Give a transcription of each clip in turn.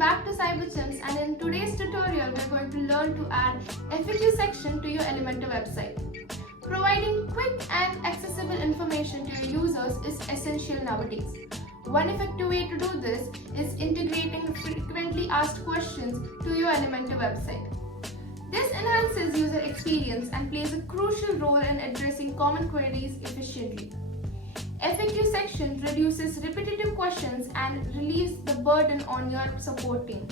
back to CyberChimps, and in today's tutorial we're going to learn to add FAQ section to your Elementor website. Providing quick and accessible information to your users is essential nowadays. One effective way to do this is integrating frequently asked questions to your Elementor website. This enhances user experience and plays a crucial role in addressing common queries efficiently. FAQ section reduces repetitive questions and relieves the burden on your support team.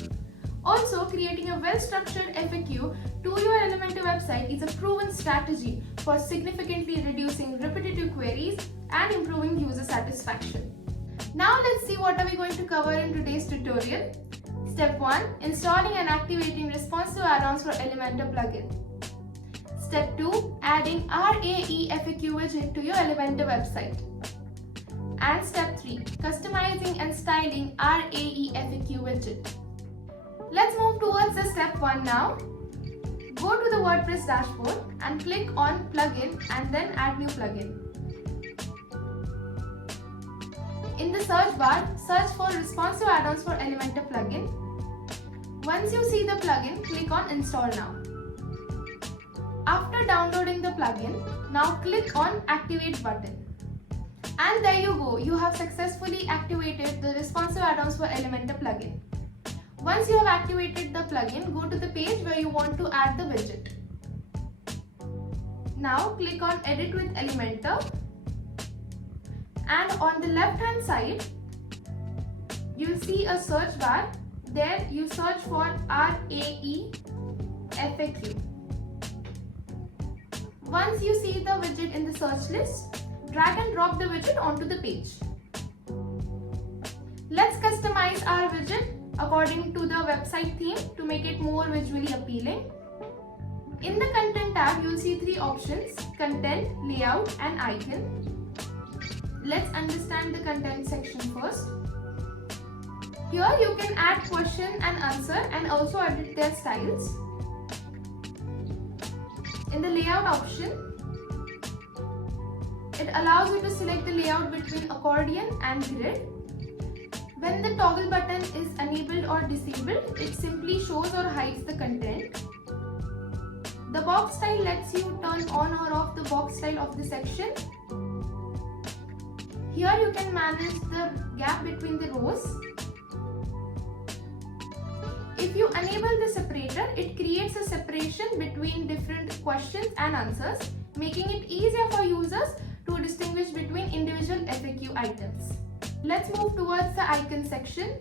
Also, creating a well-structured FAQ to your Elementor website is a proven strategy for significantly reducing repetitive queries and improving user satisfaction. Now let's see what are we going to cover in today's tutorial. Step 1. Installing and activating responsive add-ons for Elementor plugin. Step 2. Adding RAE FAQ widget to your Elementor website. And step 3. Customizing and styling RAE FAQ widget. Let's move towards the step 1 now. Go to the WordPress dashboard and click on plugin and then add new plugin. In the search bar, search for responsive add-ons for Elementor plugin. Once you see the plugin, click on install now. After downloading the plugin, now click on activate button. And there you go, you have successfully activated the responsive add-ons for Elementor plugin. Once you have activated the plugin, go to the page where you want to add the widget. Now click on edit with Elementor, and on the left hand side, you'll see a search bar. There you search for RAE FAQ. Once you see the widget in the search list, drag and drop the widget onto the page. Let's customize our widget according to the website theme to make it more visually appealing. In the content tab, you'll see 3 options: content, layout and icon. Let's understand the content section first. Here you can add question and answer and also edit their styles. In the layout option, it allows you to select the layout between accordion and grid. When the toggle button is enabled or disabled, it simply shows or hides the content. The box style lets you turn on or off the box style of the section. Here you can manage the gap between the rows. If you enable the separator, it creates a separation between different questions and answers, making it easier for users to distinguish between individual FAQ items. Let's move towards the icon section.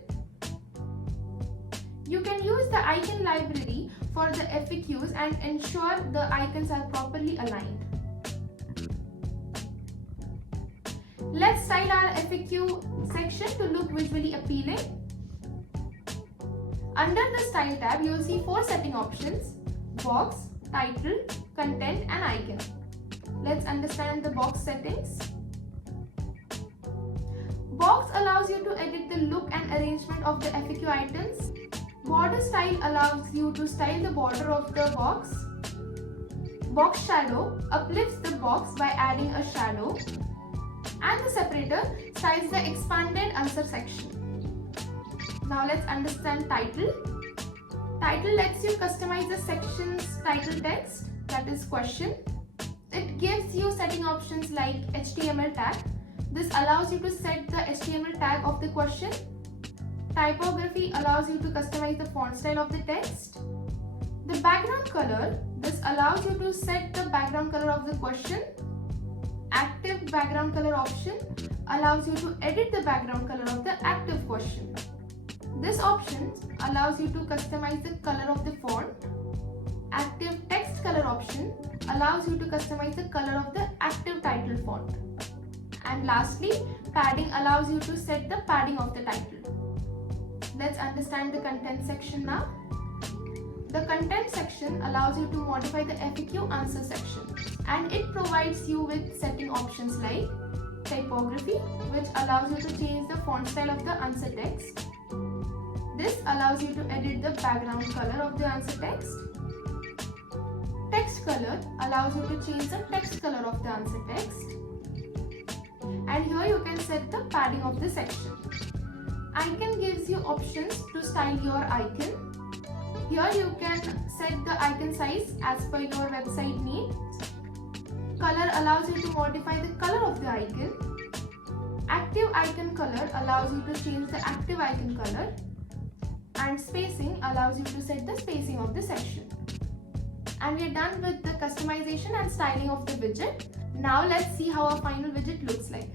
You can use the icon library for the FAQs and ensure the icons are properly aligned. Let's style our FAQ section to look visually appealing. Under the Style tab, you will see 4 setting options: box, title, content and icon. Let's understand the box settings. Box allows you to edit the look and arrangement of the FAQ items. Border style allows you to style the border of the box. Box shadow uplifts the box by adding a shadow. And the separator styles the expanded answer section. Now let's understand title. Title lets you customize the section's title text, that is question. It gives you setting options like HTML tag. This allows you to set the HTML tag of the question. Typography allows you to customize the font style of the text. The background color, this allows you to set the background color of the question. Active background color option allows you to edit the background color of the active question. This option allows you to customize the color of the font. Active text color option allows you to customize the color of the active title font. And lastly, padding allows you to set the padding of the title. Let's understand the content section now. The content section allows you to modify the FAQ answer section, and it provides you with setting options like typography, which allows you to change the font style of the answer text. This allows you to edit the background color of the answer text. Text color allows you to change the text color of the answer text. And here you can set the padding of the section. Icon gives you options to style your icon. Here you can set the icon size as per your website needs. Color allows you to modify the color of the icon. Active icon color allows you to change the active icon color. And spacing allows you to set the spacing of the section. And we are done with the customization and styling of the widget. Now let's see how our final widget looks like.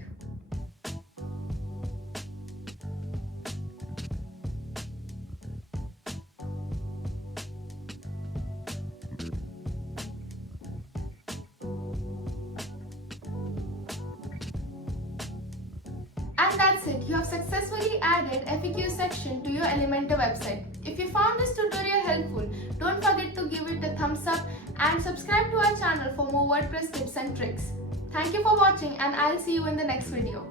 And that's it. You have successfully added FAQ section to your Elementor website. If you found this tutorial helpful, don't forget to give it a thumbs up and subscribe to our channel for more WordPress tips and tricks. Thank you for watching, and I'll see you in the next video.